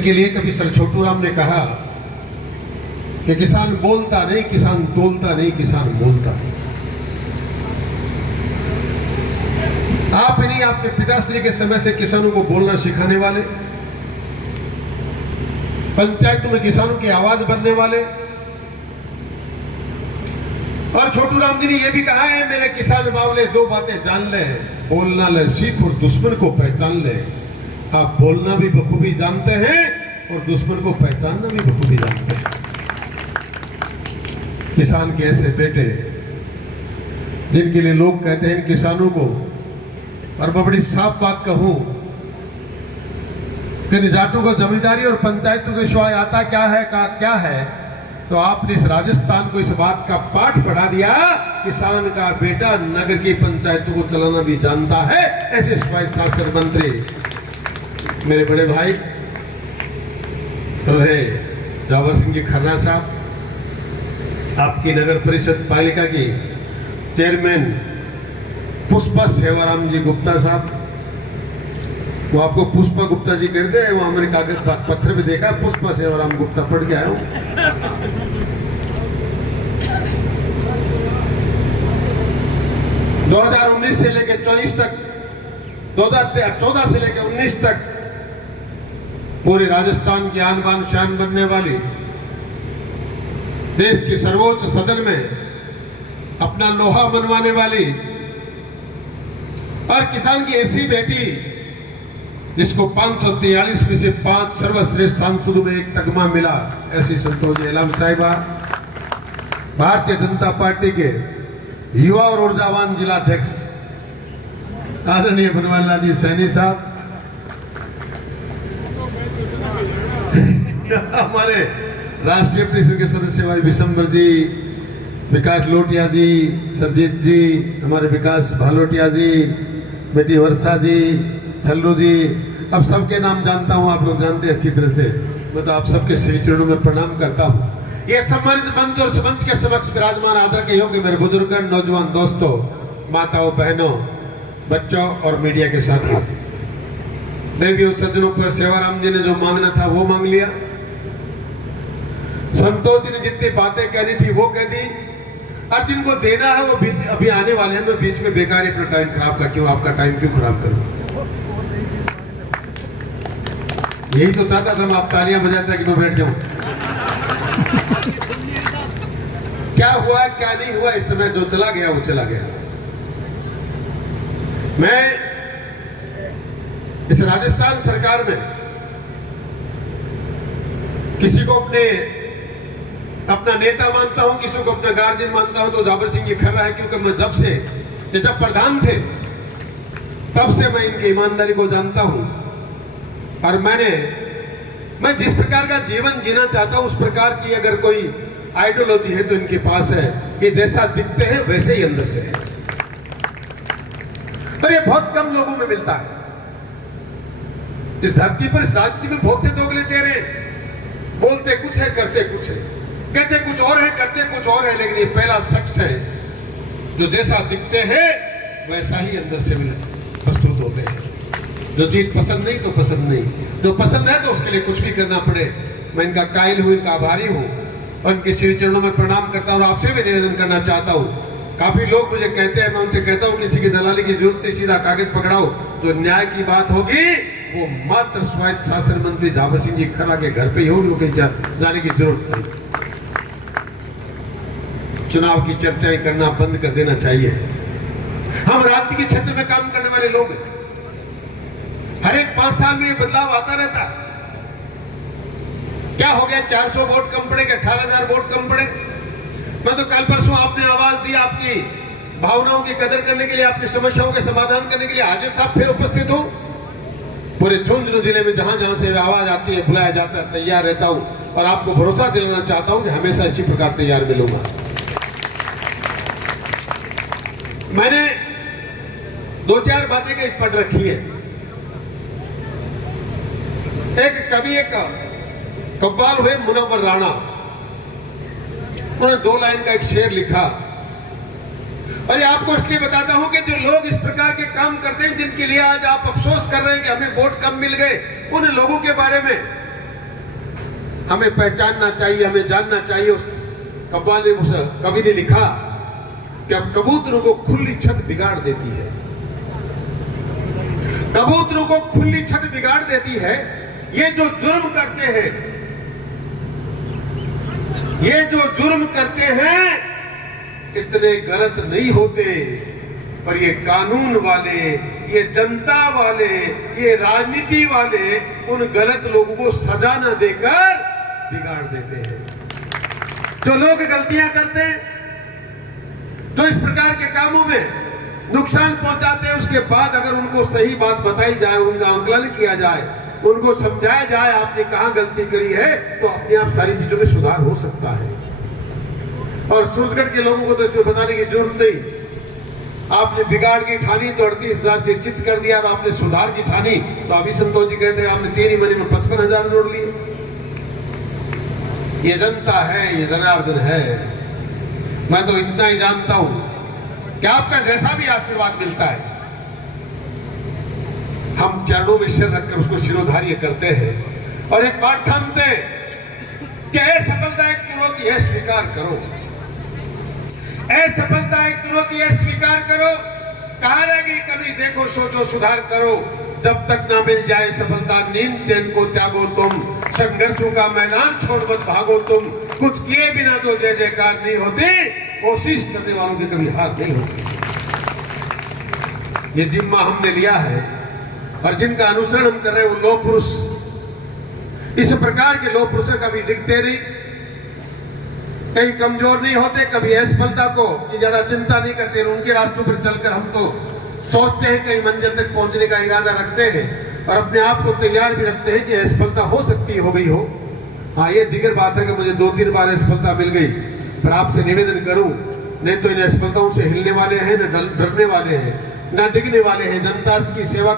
के लिए कभी सर छोटू राम ने कहा कि किसान बोलता नहीं, किसान तोलता नहीं, किसान बोलता नहीं। आप नहीं, आपके पिताश्री के समय से किसानों को बोलना सिखाने वाले, पंचायतों में किसानों की आवाज बनने वाले। और छोटू राम जी ने यह भी कहा है, मेरे किसान बावले दो बातें जान ले, बोलना ले सीख और दुश्मन को पहचान ले। आप बोलना भी बखूबी जानते हैं और दुश्मन को पहचानना भी बखूबी जानते हैं। किसान के ऐसे बेटे जिनके लिए लोग कहते हैं किसानों को, और मैं बड़ी साफ बात कहूं कि निजाटों को जमींदारी और पंचायतों के सिवाय आता क्या है, तो आपने इस राजस्थान को इस बात का पाठ पढ़ा दिया, किसान का बेटा नगर की पंचायतों को चलाना भी जानता है। ऐसे स्वायत्त शासन मंत्री मेरे बड़े भाई श्रद्धेय जावर सिंह जी खन्ना साहब, आपकी नगर परिषद पालिका की चेयरमैन पुष्पा सेवाराम जी गुप्ता साहब, वो आपको पुष्पा गुप्ता जी कहते हैं, वो हमारे कागज पत्र में देखा, पुष्पा सेवाराम गुप्ता पढ़ के आया हूं। 2019 से लेकर 24 तक, 2014 से लेकर 19 तक पूरे राजस्थान की आन बान शान बनने वाली, देश के सर्वोच्च सदन में अपना लोहा मनवाने वाली, और किसान की ऐसी बेटी जिसको 543 में से 5 सर्वश्रेष्ठ सांसदों में एक तगमा मिला, ऐसी संतोष एलाम साहिबा, भारतीय जनता पार्टी के युवा और ऊर्जावान जिलाध्यक्ष आदरणीय बनवारीलाल जी सैनी साहब, हमारे राष्ट्रीय परिषद के सदस्य भाई विशंबर जी, विकास लोटिया जी, सरजीत जी, हमारे विकास भालोटिया जी, बेटी वर्षा जी, छल्लू जी, अब सबके नाम जानता हूं, आप लोग जानते हैं अच्छी तरह से। मैं तो आप सबके श्री चरणों में प्रणाम करता हूं। ये सम्मानित मंच और मंच के समक्ष विराजमान आदर के योग्य मेरे बुजुर्गों, नौजवान दोस्तों, माताओं, बहनों, बच्चों और मीडिया के साथियों, देवियों, सज्जनों पर सेवाराम जी ने जो मांगना था वो मांग लिया, संतोष जी ने जितनी बातें कहनी थी वो कह दी, और जिनको देना है वो बीच अभी आने वाले हैं। मैं बीच में बेकार अपना टाइम खराब कर, क्यों आपका टाइम क्यों खराब करूं? यही तो चाहता था मैं, आप तालियां बजाता कि मैं बैठ जाऊं। क्या हुआ क्या नहीं हुआ, इस समय जो चला गया वो चला गया। मैं इस राजस्थान सरकार में किसी को अपना नेता मानता हूं, किसी को अपना गार्जियन मानता हूं, तो जावर सिंह जी खन्ना है, क्योंकि मैं जब प्रधान थे तब से मैं इनकी ईमानदारी को जानता हूं, और मैं जिस प्रकार का जीवन जीना चाहता हूं उस प्रकार की अगर कोई आइडियोलॉजी है तो इनके पास है। ये जैसा दिखते हैं वैसे ही अंदर से है, और ये बहुत कम लोगों में मिलता है। इस धरती पर, इस राजनीति में बहुत से दोगले चेहरे हैं, बोलते कुछ है करते कुछ है, कहते कुछ और है करते कुछ और है, लेकिन ये पहला शख्स है जो जैसा दिखते हैं वैसा ही अंदर से प्रस्तुत होते हैं। जो चीज पसंद नहीं तो पसंद नहीं, जो पसंद है तो उसके लिए कुछ भी करना पड़े। मैं इनका कायल हूं, इनका आभारी हूं, और इनके श्री चरणों में प्रणाम करता हूं। आपसे भी निवेदन करना चाहता हूं, काफी लोग मुझे कहते हैं, मैं उनसे कहता हूं किसी की दलाली की जरूरत नहीं, सीधा कागज पकड़ाओ, जो न्याय की बात होगी वो मात्र स्वायत्त शासन मंत्री जावर सिंह जी खन्ना के घर पे ही होगी, कहीं जाने की जरूरत नहीं। चुनाव की चर्चाएं करना बंद कर देना चाहिए। हम राजनीति के क्षेत्र में काम करने वाले लोग हैं, हर एक 5 साल में ये बदलाव आता रहता है। क्या हो गया, 400 वोट कम पड़े, 18,000 वोट कम पड़े? मैं तो कल परसों आपने आवाज दी, आपकी भावनाओं की कदर करने के लिए, आपकी समस्याओं के समाधान करने के लिए हाजिर था, फिर उपस्थित हूं। पूरे झुंझुनू जिले में जहां जहां से आवाज आती है, बुलाया जाता है, तैयार रहता हूं, और आपको भरोसा दिलाना चाहता हूं कि हमेशा इसी प्रकार तैयार मिलूंगा। मैंने 2-4 बातें कहीं पढ़ रखी है। एक कवि, एक कव्वाल हुए मुनव्वर राणा, उन्होंने 2 लाइन का एक शेर लिखा, और ये आपको इसलिए बताता हूं कि जो लोग इस प्रकार के काम करते हैं, जिनके लिए आज आप अफसोस कर रहे हैं कि हमें वोट कम मिल गए, उन लोगों के बारे में हमें पहचानना चाहिए, हमें जानना चाहिए। उस कवि ने लिखा कि अब कबूतरों को खुली छत बिगाड़ देती है, कबूतरों को खुली छत बिगाड़ देती है। ये जो जुर्म करते हैं, ये जो जुर्म करते हैं इतने गलत नहीं होते, पर ये कानून वाले, ये जनता वाले, ये राजनीति वाले उन गलत लोगों को सजा न देकर बिगाड़ देते हैं। जो लोग गलतियां करते हैं, जो इस प्रकार के कामों में नुकसान पहुंचाते हैं, उसके बाद अगर उनको सही बात बताई जाए, उनका आंकलन किया जाए, उनको समझाया जाए आपने कहां गलती करी है, तो अपने आप सारी चीजों में सुधार हो सकता है। और सूरजगढ़ के लोगों को तो इसमें बताने की जरूरत नहीं। आपने बिगाड़ की ठानी तो 38,000 से चित कर दिया, और आपने सुधार की ठानी तो अभी संतोष जी कहते हैं आपने 3 ही महीने में 55,000 जोड़ लिए। ये जनता है, ये जनार्दन है। मैं तो इतना ही जानता हूं कि आपका जैसा भी आशीर्वाद मिलता है, हम चरणों में सिर रखकर उसको शिरोधार्य करते हैं और एक बात ठानते हैं कि असफलता एक चुनौती है, स्वीकार करो। असफलता एक चुनौती है, स्वीकार करो। कहा रहेगी कभी देखो सोचो सुधार करो, जब तक ना मिल जाए सफलता नींद चैन को त्यागो तुम, संघर्षों का मैदान छोड़ मत भागो तुम, कुछ किए बिना तो जय जयकार नहीं होती, कोशिश करने वालों की कभी हार नहीं होती। ये जिम्मा हमने लिया है और जिनका अनुसरण हम कर रहे हैं वो लोह पुरुष इस प्रकार के लोह पुरुषों कभी डिगते नहीं, कहीं कमजोर नहीं होते, कभी असफलता को की ज्यादा चिंता नहीं करते। उनके रास्तों पर चलकर हम तो सोचते हैं कहीं मंजिल तक पहुंचने का इरादा रखते हैं और अपने आप को तैयार भी रखते हैं कि असफलता हो सकती हो गई हो। हाँ, ये दिगर बात है कि मुझे 2-3 बार असफलता मिल गई, पर आपसे निवेदन करूं, नहीं तो इन असफलताओं से हिलने वाले हैं, न डरने वाले हैं, न डिगने वाले हैं। जनता की सेवा